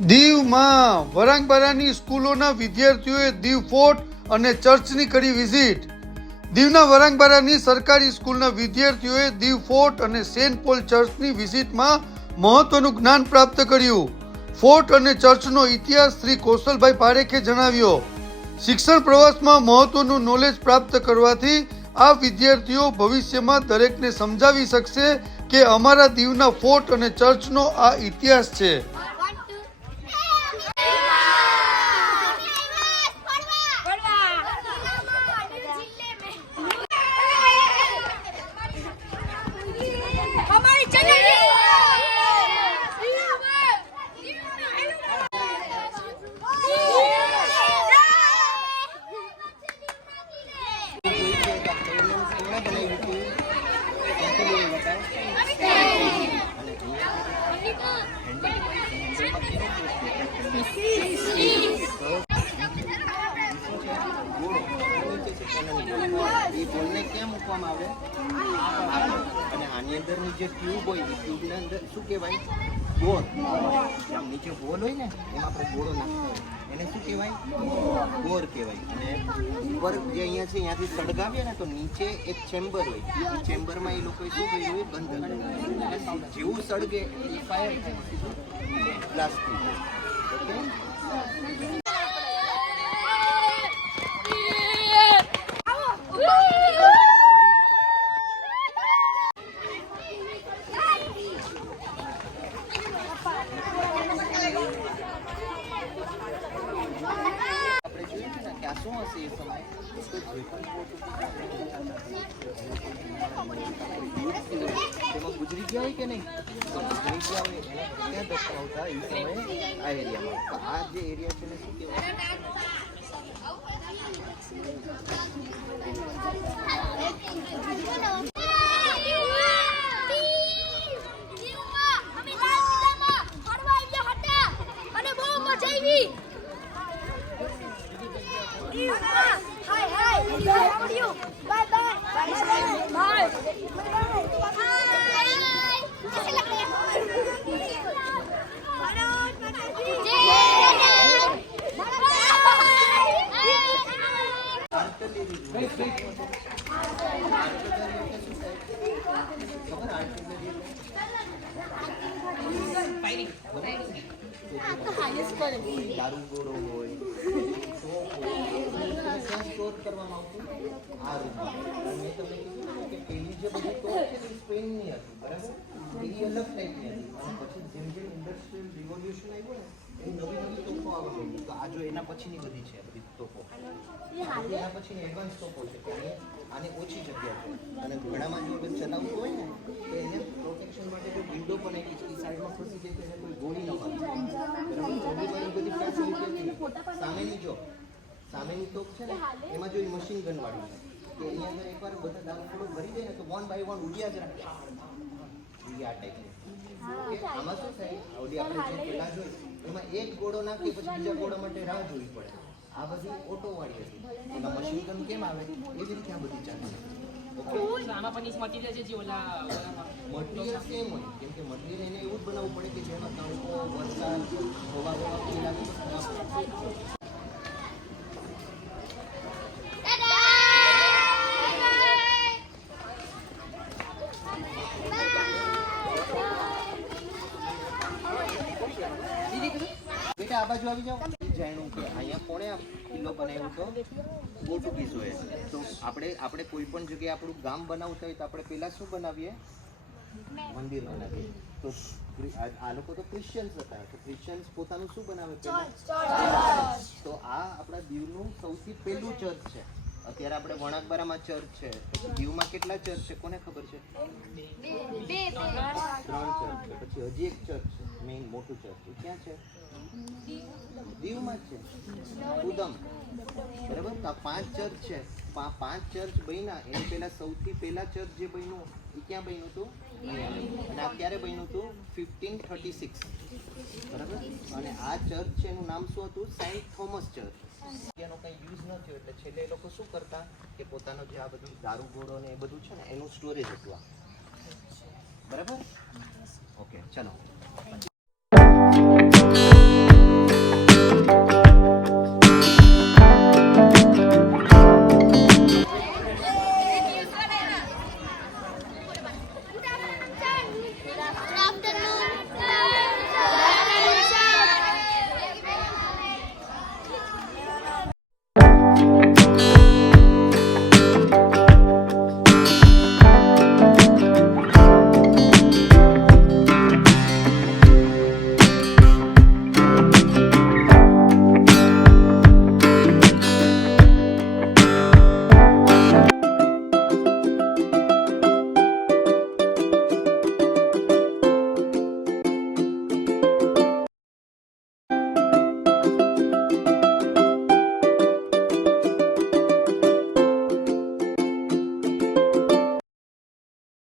દીવમાં વરાંગબારાની સ્કૂલોના વિદ્યાર્થીઓએ દીવ ફોર્ટ અને ચર્ચની કરી વિઝિટ. દીવના વરાંગબારાની સરકારી સ્કૂલના વિદ્યાર્થીઓએ દીવ ફોર્ટ અને સેન્ટ પોલ ચર્ચની વિઝિટમાં મહત્વનું જ્ઞાન પ્રાપ્ત કર્યું. ફોર્ટ અને ચર્ચનો ઇતિહાસ શ્રી કૌશલભાઈ પારેખે જણાવ્યો. શિક્ષણ પ્રવાસમાં મહત્વનું નોલેજ પ્રાપ્ત કરવાથી આ વિદ્યાર્થીઓ ભવિષ્યમાં દરેકને સમજાવી શકશે કે અમારા દીવના ફોર્ટ અને ચર્ચનો આ ઇતિહાસ છે. બોલને ક્યાં મૂકવામાં આવે અને આની અંદરની જે ટ્યુબ હોય એ ટ્યુબના અંદર શું કહેવાય? બોર. આમ નીચે બોલ હોય ને એમાં આપણે ગોળો નાખતો હોય એને શું કહેવાય? બોર કહેવાય. અને ઉપર જે અહીંયા છે અહીંયાથી સળગાવીએ ને તો નીચે એક ચેમ્બર હોય. એ ચેમ્બરમાં એ લોકોએ શું કર્યું હોય? બંધ. જેવું સળગે એ ફાયર થાય પ્લાસ્ટિક. ઓકે. શું હશે એ સમય તેમાં ગુજરી ગયા હોય કે નહીં? તો ગુજરી ગયા હોય એને ક્યાં દર્શાવતા એ સમયે આ એરિયામાં. તો આ જે એરિયા છે ને શું કહેવાય? દારૂ ગોળો હોય સ્ટોર કરવામાં આવતું આ રૂમમાં. મેં તમને કીધું કે પેલી જે બધી ટોપ છે એ સ્પેનની હતી, બરાબર? એ અલગ ટાઈપની હતી. અને પછી જેમ જેમ ઇન્ડસ્ટ્રીયલ રિવોલ્યુશન આવ્યું ને એ નવી નવી તોપો આવવા માંડી. તો આ જો એના પછીની બધી છે બધી તોપો, એના પછીની એડવાન્સ તોપો છે કે આને ઓછી જગ્યા છે. અને ઘણામાં જો ચલાવતું હોય ને તો એને પ્રોટેક્શન માટે કોઈ વિન્ડો પણ આવી છે, એ સાઈડમાં ફસી જાય તો એને કોઈ ગોળી ન મારે. બરાબર? બધી ફેસિલિટી હતી. સામેની જો સામેની તોપ છે ને એમાં જો મશીન ગન વાળી છે કે એની અંદર એકવાર બધા દારૂ થોડું ભરી દે ને તો 1 by 1 ઉડિયા જ રાખે. આ ટાઈપની. ઓકે. આમાં શું થાય? આવડી આપણે જે પહેલા જોઈ એમાં એક ગોળો નાખી પછી બીજા ગોળો માટે રાહ જોવી પડે. આ બધી ઓટો વાળી હતી. એમાં મશીન ગન કેમ આવે એવી રીતે આ બધી ચાલે. ઓકે. આમાં પણ ઇસ મટીરિયલ છે જે ઓલા મટીરિયલ સેમ હોય. કેમ કે મટીરિયલ એને એવું જ બનાવવું પડે કે જેમાં તડકો, વરસાદ, હવા લાગે. બેટા આ બાજુ આવી જાઓ. જાણ્યું કે અહીંયા કોણે આ કિલ્લો બનાવ્યો હતો? પોર્ટુગીઝોએ. તો આપણે કોઈ પણ જગ્યાએ આપણું ગામ બનાવતા હોય તો આપણે પહેલા શું બનાવીએ? મંદિર બનાવીએ. તો આ લોકો તો ક્રિશ્ચિયન્સ હતા. તો ક્રિશ્ચિયન્સ પોતાનું શું બનાવે? તો આ આપણા દીવનું સૌથી પહેલું ચર્ચ છે. અત્યારે આપણે વણાકબારામાં ચર્ચ છે. દીવમાં કેટલા ચર્ચ છે કોને ખબર છે? 3 ચર્ચ છે. પછી હજી એક ચર્ચ છે મેઇન મોટું ચર્ચ. એ ક્યાં છે? દીવમાં જ છે, ઉદમ. બરાબર? તો આ 5 ચર્ચ છે. 5 ચર્ચ બન્યા એની પહેલા સૌથી પહેલા ચર્ચ જે બન્યું એ ક્યાં બન્યું હતું? અને આ ક્યારે બન્યું હતું? 1536. બરાબર? અને આ ચર્ચ છે એનું નામ શું હતું? Saint Thomas church. એનો કંઈ યુઝ ન થયો એટલે છેલ્લે એ લોકો શું કરતા કે પોતાનો જે આ બધું દારૂ ગોળો ને એ બધું છે ને એનું સ્ટોરેજ હતું આ. બરાબર? ઓકે, ચલો.